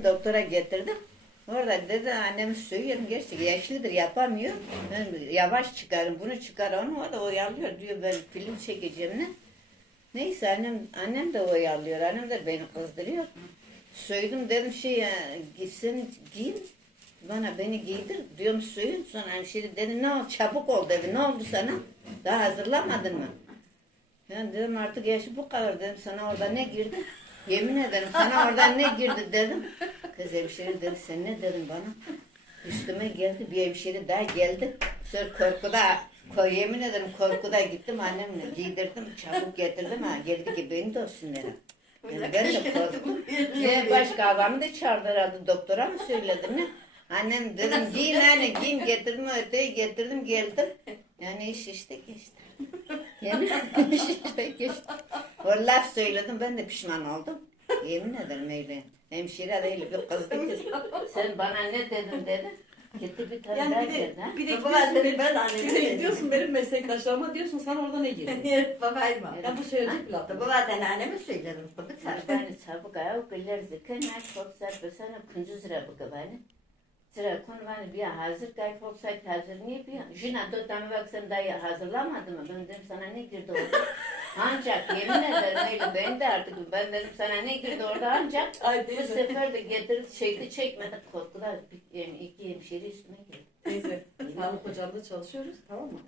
getirdim, doktora getirdim. Orada dedi annemi söylüyorum, gerçi yaşlıdır yapamıyor. Ben yavaş çıkarım, bunu çıkar onu, o da oyalıyor diyor, ben film çekeceğim ne. Neyse annem de oyalıyor, annem de beni kızdırıyor. Söyledim dedim gitsin giyin, beni giydir diyorum suyun. Sonra hemşire dedi ne oldu, çabuk ol dedi, ne oldu sana, daha hazırlamadın mı? Ben dedim artık yaşı bu kadar dedim, sana orada ne girdi? Yemin ederim sana orada ne girdi dedim. Kız hemşire dedi sen ne dedin bana? Üstüme geldi bir hemşire daha geldi. Sonra yemin ederim korkuda gittim annemle giydirdim çabuk getirdim ha geldi ki beni de olsun dedim. Yani ben de korktum. Başka adamı da çağırdı herhalde doktora mı söyledim ne? Annem dedim giyin anne giyin getirdim öteyi getirdim geldim. Yani iş işte geçti. Yani iş işte geçti. O laf söyledim ben de pişman oldum. Yemin ederim öyle. Hemşire değil bir kızdı kız. Sen bana ne dedin dedi. Gitti bir tane Yani daha bir de, geldi. bir de Baba gidiyorsun, ben anneme bir de dedim. gidiyorsun benim meslektaşlarıma diyorsun sana orada ne girdi? Babayma. Ya bu söyleyecek bir laf. Baba ben anneme söyledim. Baba sen. Yani çabuk ayak güller zıkkın çok sarpı sana kuncu sıra bu kabani. Sıra konu bana bir hazır kayıp olsaydı hazır niye bir? Jina dotama baksan daha hazırlamadı mı? Ben dedim sana ne girdi orada? Ancak yemin ederim öyle ben de artık ben dedim sana ne girdi orada ancak Ay bu teyze. sefer de getirip çekmedi korkular yani iki hemşire üstüme geldi. Teyze. Sağlık ocağında çalışıyoruz tamam mı?